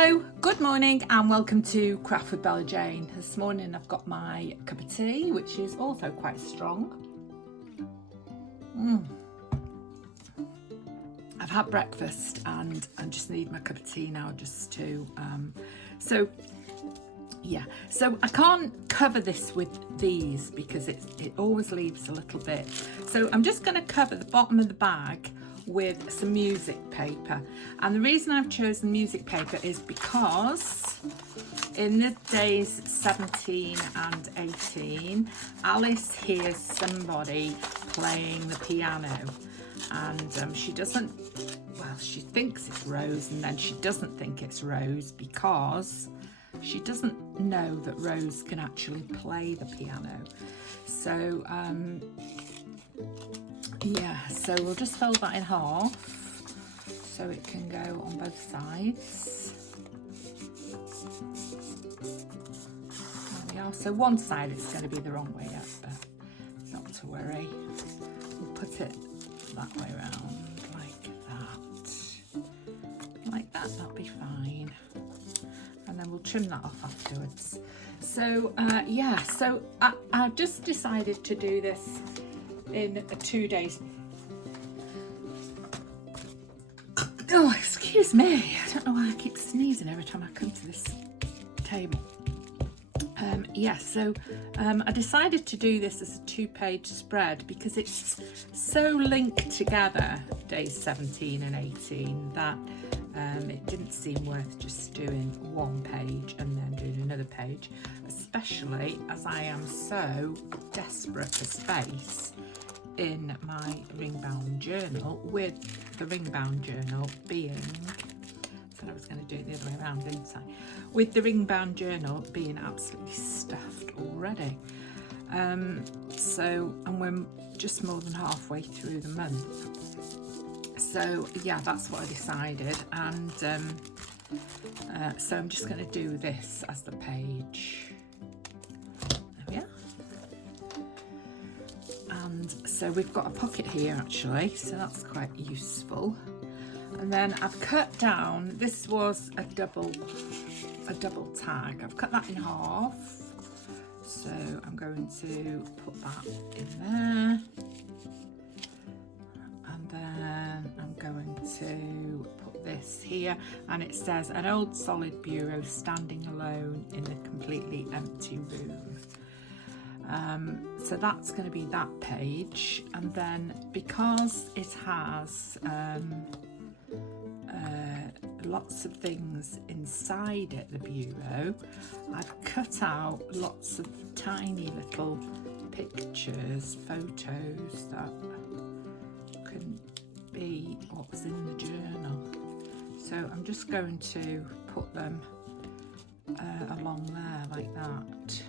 Hello, good morning and welcome to Craft with Bella Jane. This morning I've got my cup of tea, which is also quite strong. I've had breakfast and I just need my cup of tea now just to, so I can't cover this with these because it always leaves a little bit. So I'm just going to cover the bottom of the bag with some music paper, and the reason I've chosen music paper is because in the days 17 and 18 Alice hears somebody playing the piano, and she thinks it's Rose, and then she doesn't think it's Rose because she doesn't know that Rose can actually play the piano. So so we'll just fold that in half so it can go on both sides. There we are. So one side it's going to be the wrong way up, but it's not to worry. We'll put it that way around, like that, that'll be fine. And then we'll trim that off afterwards. So so I've just decided to do this in 2 days. Oh, excuse me. I don't know why I keep sneezing every time I come to this table. I decided to do this as a 2-page spread because it's so linked together, days 17 and 18, that it didn't seem worth just doing one page and then doing another page, especially as I am so desperate for space in my ring-bound journal, with the ring-bound journal being, I was going to do it the other way around, didn't I? With the ring-bound journal being absolutely stuffed already. And we're just more than halfway through the month. So yeah, that's what I decided, and so I'm just going to do this as the page. And so we've got a pocket here actually, so that's quite useful. And then I've cut down, this was a double tag, I've cut that in half, so I'm going to put that in there, and then I'm going to put this here, and it says an old solid bureau standing alone in a completely empty room. So that's going to be that page, and then because it has lots of things inside it, the bureau, I've cut out lots of tiny little pictures, photos that can be what's in the journal. So I'm just going to put them along there like that.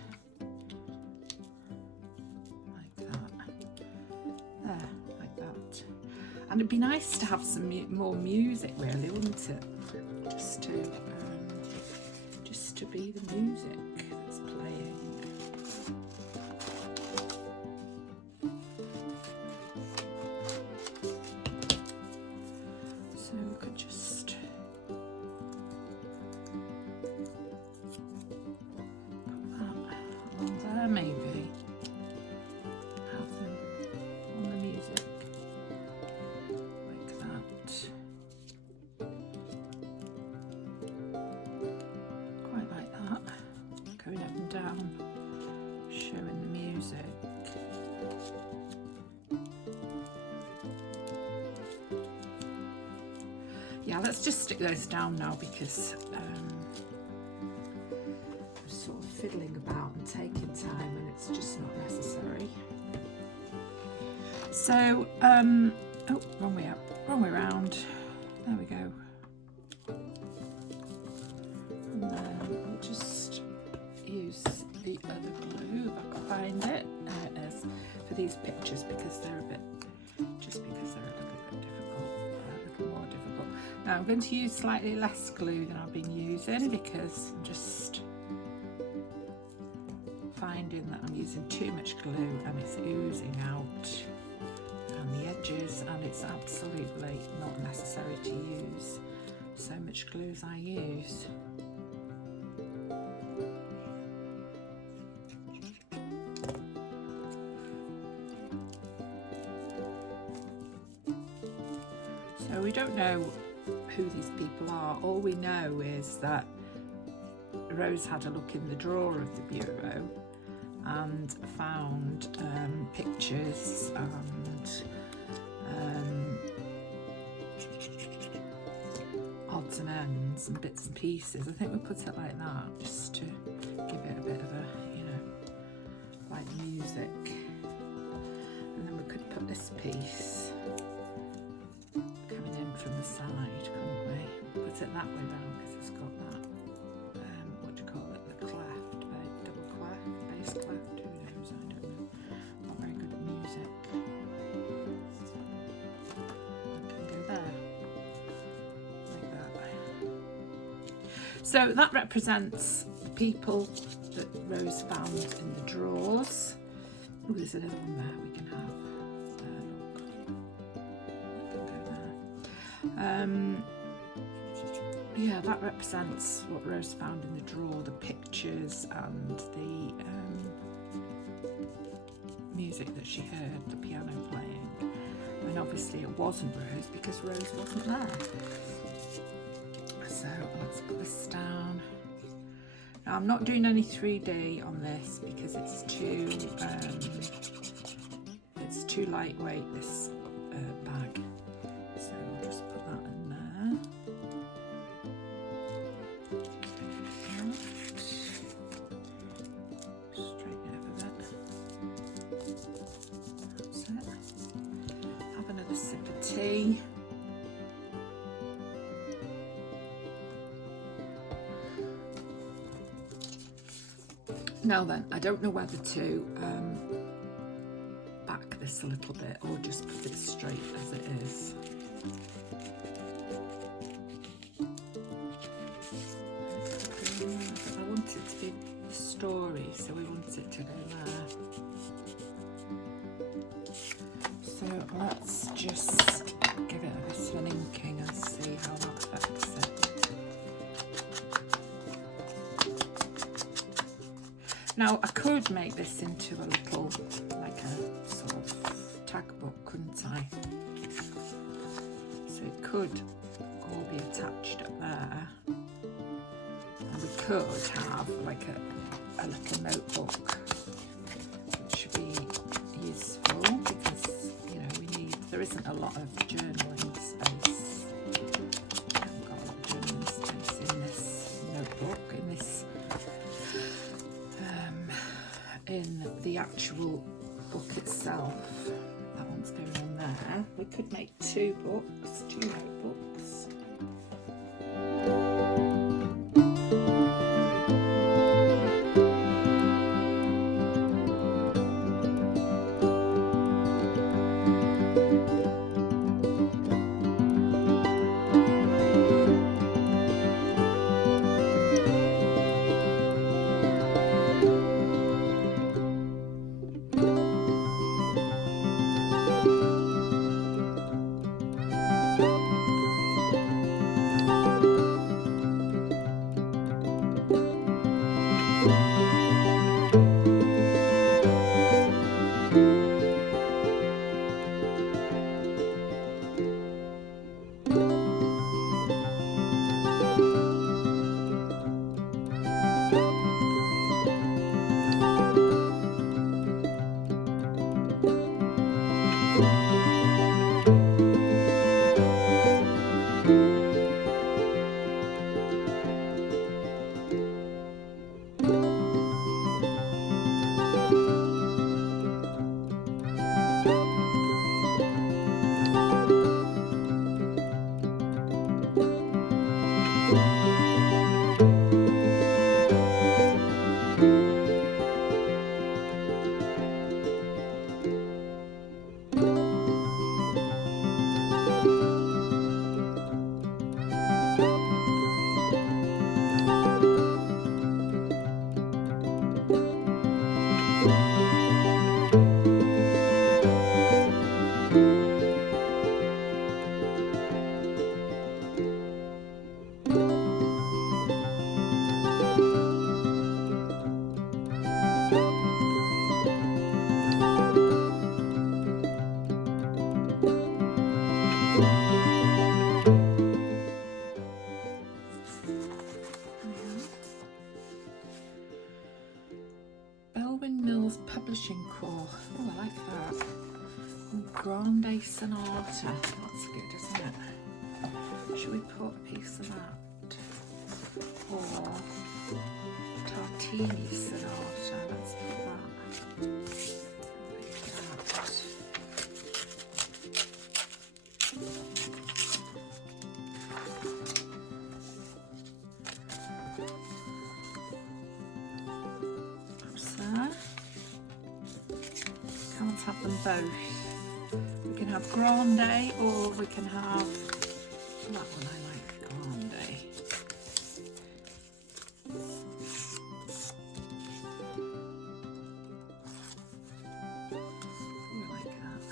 And it'd be nice to have some more music, really, wouldn't it? Just to be the music that's playing. So we could just put that along there, maybe. Have them on the music. Down, showing the music. Yeah, let's just stick those down now because I'm sort of fiddling about and taking time, and it's just not necessary. So, oh, wrong way up, wrong way around. There we go. And then we'll just use the other glue if I can find it. There it is, for these pictures, because they're a little more difficult. Now I'm going to use slightly less glue than I've been using because I'm just finding that I'm using too much glue and it's oozing out around the edges, and it's absolutely not necessary to use so much glue as I use. So we don't know who these people are. All we know is that Rose had a look in the drawer of the bureau and found pictures and odds and ends and bits and pieces. I think we put it like that just to give it a bit of a, you know, like music. And then we could put this piece coming in from the side, couldn't we? Put it that way round because it's got that, what do you call it, the cleft, double cleft, bass cleft, who knows, I don't know. Not very good at music. I can go there. So that represents the people that Rose found in the drawers. Oh, there's another one there we can have. Look. I can go there. Yeah, that represents what Rose found in the drawer, the pictures and the music that she heard, the piano playing. And obviously it wasn't Rose because Rose wasn't there. So let's put this down. Now I'm not doing any 3D on this because it's too lightweight, this bag. So I'll just put that in there. Straighten it up a bit. That's it. Have another sip of tea. Now then, I don't know whether to back this a little bit or just put it straight as it is. I want it to be the story, so we want it to go there. So let's just give it a bit of an inking and see how that affects it. Now I could make this into a little, like a sort of tag book, couldn't I? So it could all be attached up there. And we could have like a little notebook, which would be useful because, you know, there isn't a lot of journaling space. I haven't got a lot of journaling space in this notebook, in the actual book itself. That one's going on there. We could make two notebooks. Publishing Corps. Oh, I like that. Grande Sonata. That's good, isn't it? Should we put a piece of that? Or Tartini Sonata. Let's put that. Like that. That's there. Can't have them both. We can have grande, or we can have that one. I like grande. Ooh, I like that.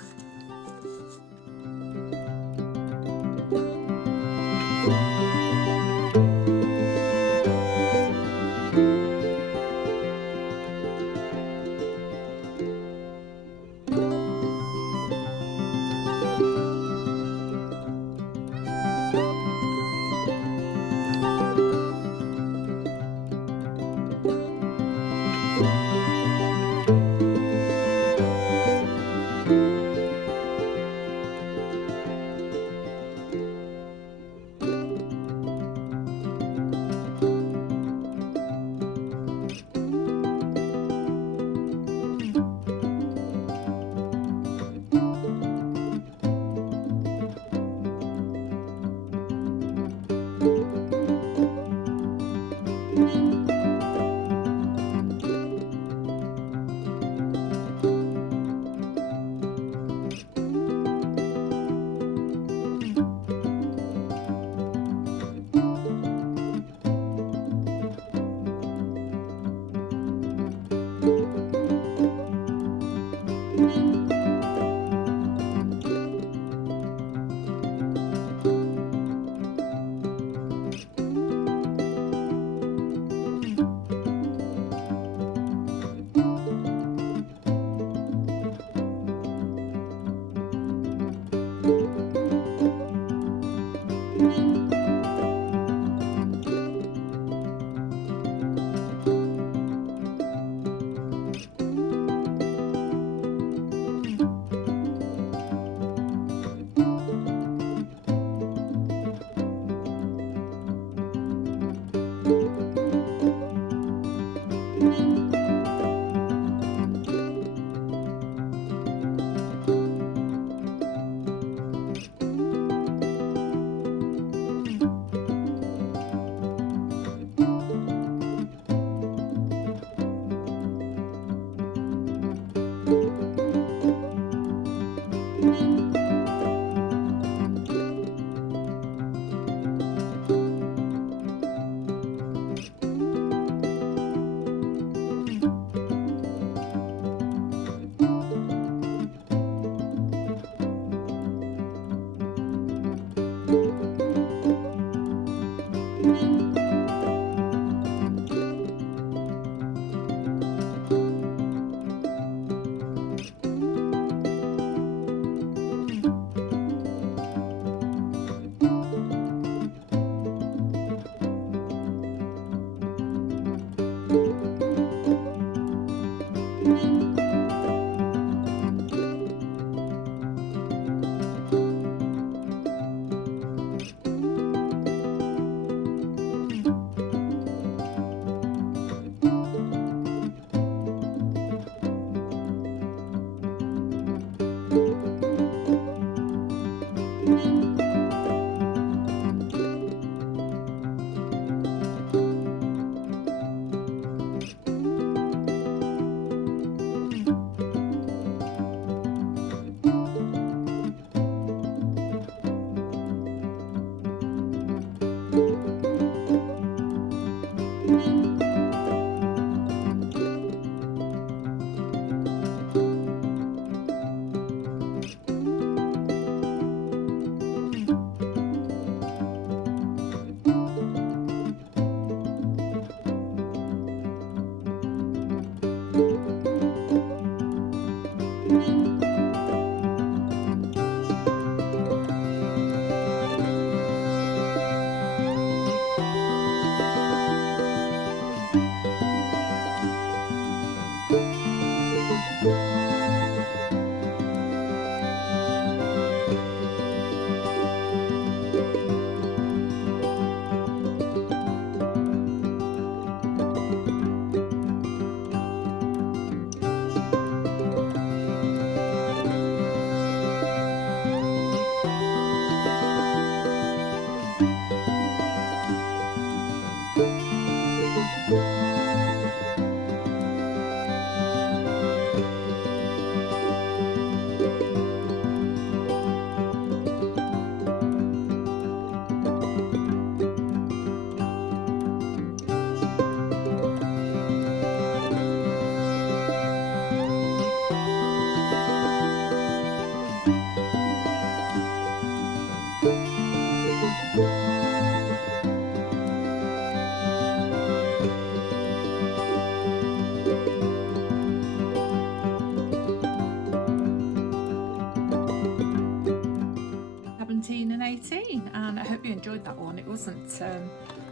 And 18, and I hope you enjoyed that one. It wasn't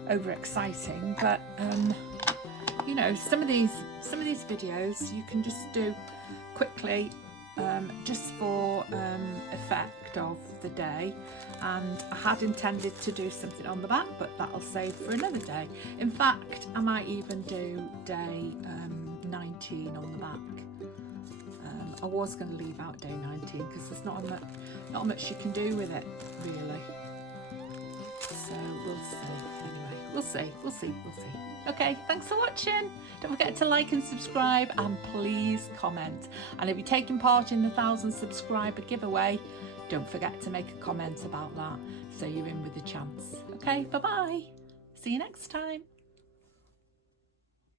over exciting, but you know, some of these videos you can just do quickly, just for effect of the day. And I had intended to do something on the back, but that'll save for another day. In fact, I might even do day 19 on the back. I was going to leave out day 19 because there's not much you can do with it, really. So we'll see. Anyway, we'll see. Okay, thanks for watching. Don't forget to like and subscribe, and please comment. And if you're taking part in the 1,000 subscriber giveaway, don't forget to make a comment about that so you're in with a chance. Okay, bye-bye. See you next time.